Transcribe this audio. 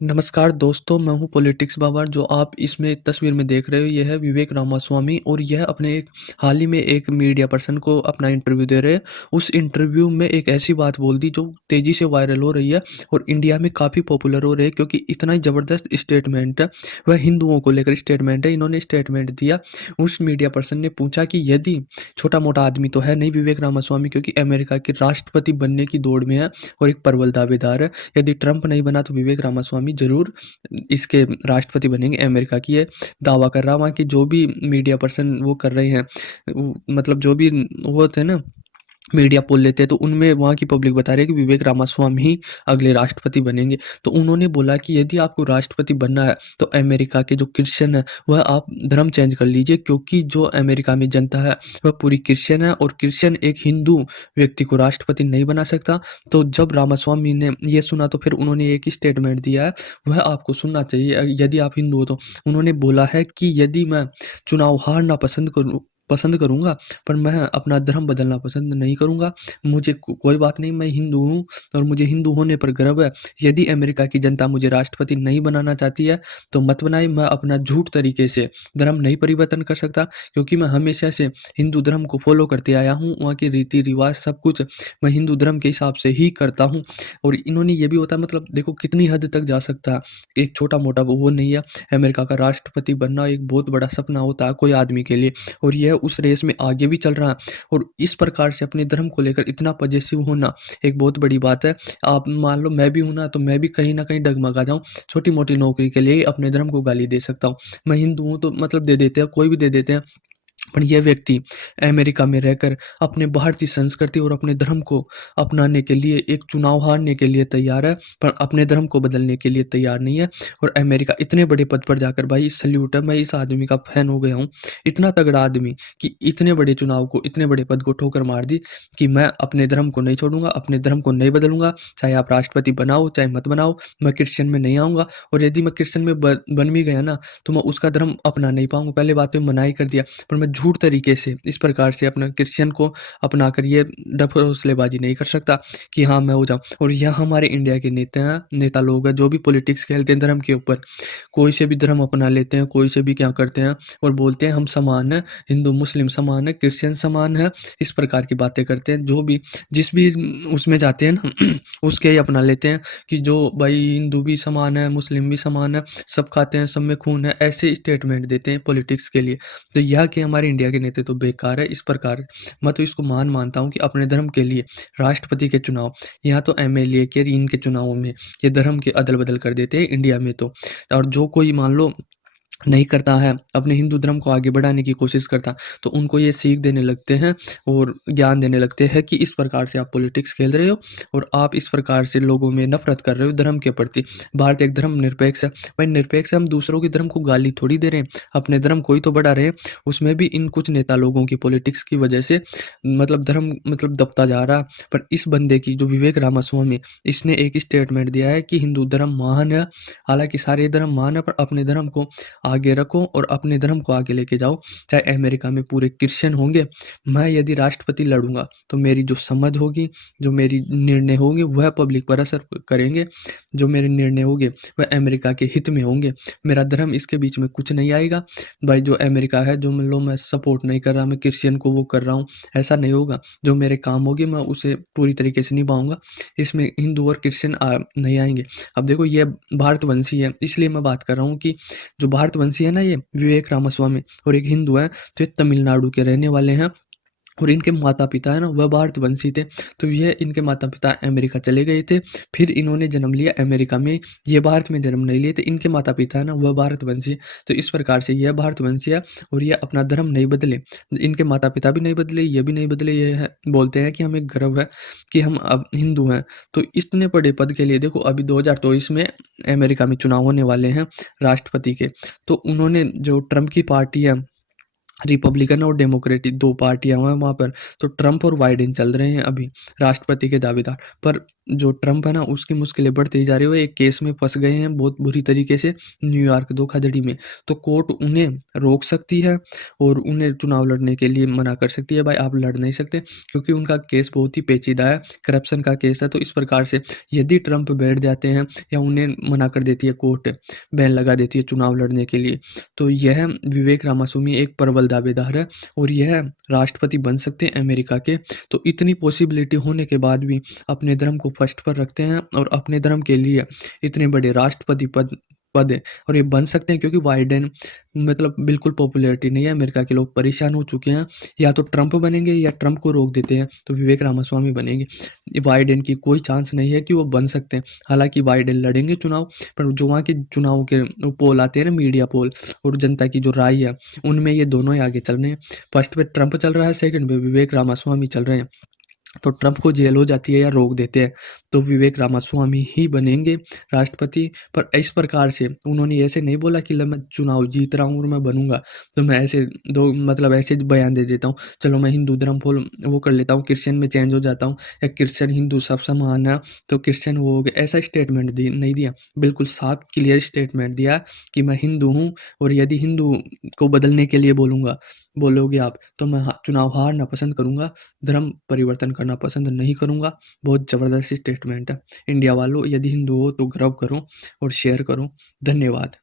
नमस्कार दोस्तों, मैं हूं पॉलिटिक्स बाबा। जो आप इसमें तस्वीर में देख रहे हो, यह है विवेक रामास्वामी और यह अपने एक हाल ही में एक मीडिया पर्सन को अपना इंटरव्यू दे रहे हैं। उस इंटरव्यू में एक ऐसी बात बोल दी जो तेज़ी से वायरल हो रही है और इंडिया में काफ़ी पॉपुलर हो रही है, क्योंकि इतना ही ज़बरदस्त स्टेटमेंट है। वह हिंदुओं को लेकर स्टेटमेंट है। इन्होंने स्टेटमेंट दिया। उस मीडिया पर्सन ने पूछा कि यदि छोटा-मोटा आदमी तो है नहीं विवेक रामास्वामी, क्योंकि अमेरिका के राष्ट्रपति बनने की दौड़ में है और एक प्रबल दावेदार है। यदि ट्रंप नहीं बना तो विवेक रामास्वामी ज़रूर इसके राष्ट्रपति बनेंगे अमेरिका की, ये दावा कर रहा है। वहाँ की जो भी मीडिया पर्सन वो कर रहे हैं, मतलब जो भी वो होते हैं ना, मीडिया पोल लेते हैं, तो उनमें वहाँ की पब्लिक बता रही है कि विवेक रामास्वामी ही अगले राष्ट्रपति बनेंगे। तो उन्होंने बोला कि यदि आपको राष्ट्रपति बनना है तो अमेरिका के जो क्रिश्चियन है वह आप धर्म चेंज कर लीजिए, क्योंकि जो अमेरिका में जनता है वह पूरी क्रिश्चियन है और क्रिश्चियन एक हिंदू व्यक्ति को राष्ट्रपति नहीं बना सकता। तो जब रामास्वामी ने ये सुना तो फिर उन्होंने एक ही स्टेटमेंट दिया है, वह आपको सुनना चाहिए यदि आप हिंदू हो तो। उन्होंने बोला है कि यदि मैं चुनाव हारना पसंद करूँगा, पर मैं अपना धर्म बदलना पसंद नहीं करूँगा। मुझे कोई बात नहीं, मैं हिंदू हूँ और मुझे हिंदू होने पर गर्व है। यदि अमेरिका की जनता मुझे राष्ट्रपति नहीं बनाना चाहती है तो मत बनाए। मैं अपना झूठ तरीके से धर्म नहीं परिवर्तन कर सकता, क्योंकि मैं हमेशा से हिंदू धर्म को फॉलो करते आया हूँ। वहाँ के रीति रिवाज सब कुछ मैं हिंदू धर्म के हिसाब से ही करता हूँ। और इन्होंने ये भी बताया, मतलब देखो कितनी हद तक जा सकता है। एक छोटा मोटा वो नहीं है। अमेरिका का राष्ट्रपति बनना एक बहुत बड़ा सपना होता है कोई आदमी के लिए, और यह उस रेस में आगे भी चल रहा है। और इस प्रकार से अपने धर्म को लेकर इतना पॉजिटिव होना एक बहुत बड़ी बात है। आप मान लो मैं भी हूँ ना, तो मैं भी कहीं न कहीं डगमगा जाऊँ, छोटी-मोटी नौकरी के लिए ही अपने धर्म को गाली दे सकता हूँ। मैं हिंदू हूँ तो मतलब दे देते हैं, कोई भी दे देते हैं। पर यह व्यक्ति अमेरिका में रहकर अपने भारतीय संस्कृति और अपने धर्म को अपनाने के लिए एक चुनाव हारने के लिए तैयार है, पर अपने धर्म को बदलने के लिए तैयार नहीं है। और अमेरिका इतने बड़े पद पर जाकर, भाई सल्यूट है, मैं इस आदमी का फैन हो गया हूँ। इतना तगड़ा आदमी कि इतने बड़े चुनाव को, इतने बड़े पद को ठोकर मार दी कि मैं अपने धर्म को नहीं छोड़ूंगा, अपने धर्म को नहीं बदलूंगा। चाहे आप राष्ट्रपति बनाओ चाहे मत बनाओ, मैं क्रिश्चियन में नहीं आऊँगा। और यदि मैं क्रिश्चियन में बन भी गया ना, तो मैं उसका धर्म अपना नहीं पाऊँगा। पहले बात में मना ही कर दिया। पर मैं झूठ तरीके से इस प्रकार से अपना क्रिश्चियन को अपनाकर ये डफरोसलेबाजी नहीं कर सकता कि हाँ मैं हो जाऊँ। और यह हमारे इंडिया के नेता लोग हैं जो भी पॉलिटिक्स खेलते हैं धर्म के ऊपर। कोई से भी धर्म अपना लेते हैं, कोई से भी क्या करते हैं और बोलते हैं हम समान हैं, हिंदू मुस्लिम समान है, क्रिश्चियन समान है। इस प्रकार की बातें करते हैं। जो भी जिस भी उसमें जाते हैं ना उसके ही अपना लेते हैं कि जो भाई हिंदू भी समान है, मुस्लिम भी समान है, सब खाते हैं, सब में खून है, ऐसे स्टेटमेंट देते हैं पॉलिटिक्स के लिए। तो यह कि हमारे इंडिया के नेता तो बेकार है। इस प्रकार मैं तो इसको महान मानता हूँ कि अपने धर्म के लिए राष्ट्रपति के चुनाव, यहाँ तो एमएलए के इनके चुनावों में ये धर्म के अदल बदल कर देते हैं इंडिया में तो। और जो कोई मान लो नहीं करता है, अपने हिंदू धर्म को आगे बढ़ाने की कोशिश करता, तो उनको ये सीख देने लगते हैं और ज्ञान देने लगते हैं कि इस प्रकार से आप पॉलिटिक्स खेल रहे हो और आप इस प्रकार से लोगों में नफरत कर रहे हो धर्म के प्रति। भारत एक धर्म निरपेक्ष है। भाई निरपेक्ष है, हम दूसरों के धर्म को गाली थोड़ी दे रहे हैं, अपने धर्म को ही तो बढ़ा रहे हैं। उसमें भी इन कुछ नेता लोगों की पॉलिटिक्स की वजह से मतलब धर्म मतलब दबता जा रहा है। पर इस बंदे की जो विवेक रामास्वामी, इसने एक स्टेटमेंट दिया है कि हिंदू धर्म महान है। हालांकि सारे धर्म महान है, पर अपने धर्म को आगे रखो और अपने धर्म को आगे लेके जाओ। चाहे अमेरिका में पूरे क्रिश्चियन होंगे, मैं यदि राष्ट्रपति लड़ूंगा तो मेरी जो समझ होगी, जो मेरी निर्णय होंगे वह पब्लिक पर असर करेंगे। जो मेरे निर्णय होंगे वह अमेरिका के हित में होंगे। मेरा धर्म इसके बीच में कुछ नहीं आएगा। भाई जो अमेरिका है, जो मान लो मैं सपोर्ट नहीं कर रहा, मैं क्रिश्चियन को वो कर रहा हूँ, ऐसा नहीं होगा। जो मेरे काम होंगे मैं उसे पूरी तरीके से निभाऊंगा। इसमें हिंदू और क्रिश्चियन नहीं आएंगे। अब देखो ये भारतवंशी है, इसलिए मैं बात कर रहा हूँ कि जो भारतवंशी है ना, ये विवेक रामास्वामी, और एक हिंदू है तो ये तमिलनाडु के रहने वाले हैं और इनके माता पिता है ना वह भारतवंशी थे। तो ये इनके माता पिता अमेरिका चले गए थे, फिर इन्होंने जन्म लिया अमेरिका में। ये भारत में जन्म नहीं लिए थे। इनके माता पिता है ना वह भारतवंशी। तो इस प्रकार से यह भारतवंशी है और ये अपना धर्म नहीं बदले। इनके माता पिता भी नहीं बदले, ये भी नहीं बदले। ये है बोलते हैं कि हमें गर्व है कि हम अब हिंदू हैं। तो इतने बड़े पद के लिए देखो, अभी 2024 में अमेरिका में चुनाव होने वाले हैं राष्ट्रपति के। तो उन्होंने जो ट्रम्प की पार्टी है रिपब्लिकन और डेमोक्रेटिक 2 पार्टियाँ हैं वहाँ पर। तो ट्रम्प और बाइडेन चल रहे हैं अभी राष्ट्रपति के दावेदार। पर जो ट्रम्प है ना, उसकी मुश्किलें बढ़ती जा रही है। वो एक केस में फँस गए हैं बहुत बुरी तरीके से, न्यूयॉर्क धोखाधड़ी में। तो कोर्ट उन्हें रोक सकती है और उन्हें चुनाव लड़ने के लिए मना कर सकती है, भाई आप लड़ नहीं सकते, क्योंकि उनका केस बहुत ही पेचीदा है, करप्शन का केस है। तो इस प्रकार से यदि ट्रम्प बैठ जाते हैं या उन्हें मना कर देती है कोर्ट, बैन लगा देती है चुनाव लड़ने के लिए, तो यह विवेक रामास्वामी एक प्रबल दावेदार है और यह राष्ट्रपति बन सकते हैं अमेरिका के। तो इतनी पॉसिबिलिटी होने के बाद भी अपने धर्म को फर्स्ट पर रखते हैं और अपने धर्म के लिए इतने बड़े राष्ट्रपति पद पद है और ये बन सकते हैं, क्योंकि बाइडेन मतलब बिल्कुल पॉपुलैरिटी नहीं है, अमेरिका के लोग परेशान हो चुके हैं। या तो ट्रम्प बनेंगे या ट्रम्प को रोक देते हैं तो विवेक रामास्वामी बनेंगे। बाइडेन की कोई चांस नहीं है कि वो बन सकते हैं। हालांकि बाइडेन लड़ेंगे चुनाव, पर जो वहाँ के चुनाव के पोल आते हैं ना, मीडिया पोल और जनता की जो राय है, उनमें ये दोनों ही आगे चल रहे हैं। फर्स्ट पे ट्रम्प चल रहा है, सेकंड पे विवेक रामास्वामी चल रहे हैं। तो ट्रम्प को जेल हो जाती है या रोक देते हैं तो विवेक रामास्वामी ही बनेंगे राष्ट्रपति। पर इस प्रकार से उन्होंने ऐसे नहीं बोला कि मैं चुनाव जीत रहा हूँ और मैं बनूंगा तो मैं ऐसे दो मतलब ऐसे बयान दे देता हूँ, चलो मैं हिंदू धर्म फॉलो वो कर लेता हूँ, क्रिश्चियन में चेंज हो जाता हूँ, या क्रिश्चियन हिंदू सब समान है तो क्रिश्चियन वो हो गया, ऐसा स्टेटमेंट नहीं दिया। बिल्कुल साफ क्लियर स्टेटमेंट दिया कि मैं हिंदू हूँ और यदि हिंदू को बदलने के लिए बोलोगे आप तो मैं चुनाव हारना पसंद करूंगा, धर्म परिवर्तन करना पसंद नहीं करूंगा। बहुत ज़बरदस्त स्टेटमेंट है। इंडिया वालों, यदि हिंदू हो तो गर्व करो और शेयर करो। धन्यवाद।